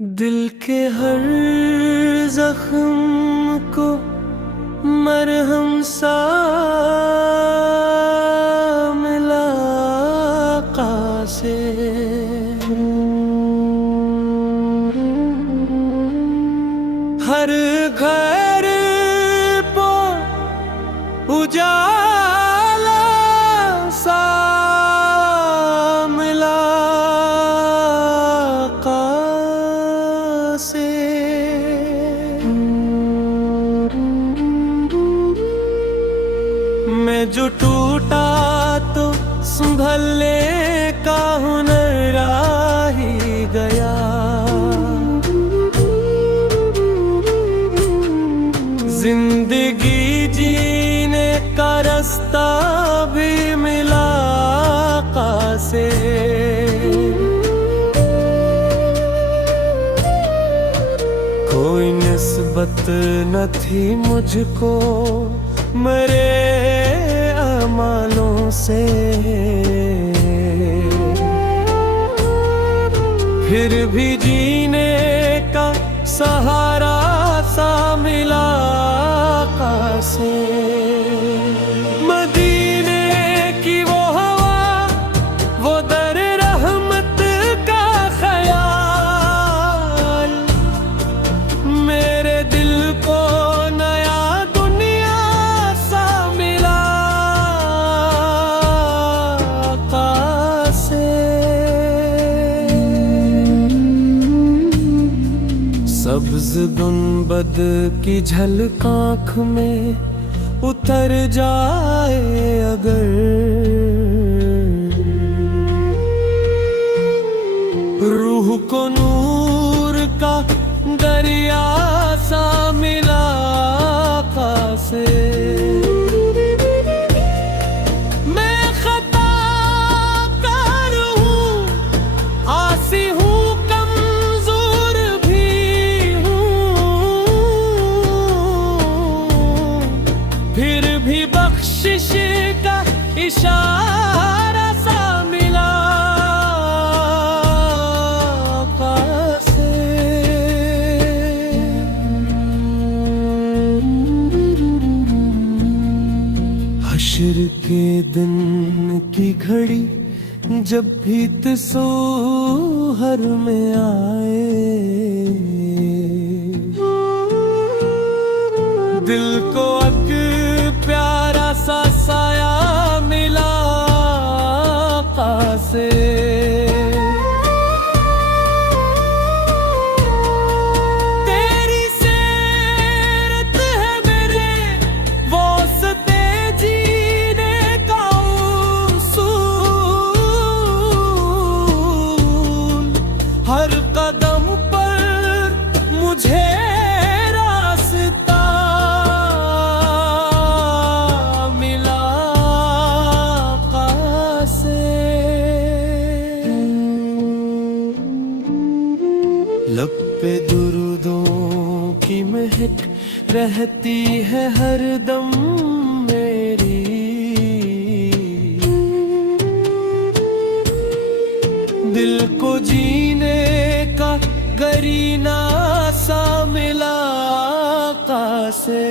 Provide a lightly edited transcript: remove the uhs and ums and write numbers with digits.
दिल के हर जख्म को मरहम सा मिला आका से। हर घर को उजाला सा मिला आका से। मैं जो टूटा तो संभलने का हुनर आ ही गया। जिंदगी जीने का रास्ता भी मिला आका से। कोई निस्बत न थी मुझको मेरे अमालों से, फिर भी जीने का सहारा सा मिला आका से। मदीने की वो हवा, वो दर रहमत का ख्याल, मेरे दिल को नया दुनिया सा मिला आका से। सब्ज गुंबद की झलक आँख में उतर जाए अगर, रूह को नूर का दरिया सा मिला आका से। मैं खताकार हूँ, आसी हूँ, फिर भी बख्शिश का इशारा सा मिला आका से। हश्र के दिन की घड़ी जब भी तसव्वुर में आए, दिल को प्यारा सा साया मिला आका से। तेरी सीरत है मेरे वास्ते जीने का उसूल, हर कदम पर मुझे लब पे दुरूदों की महक रहती है हरदम मेरी। दिल को जीने का गरीना सा मिला आका से।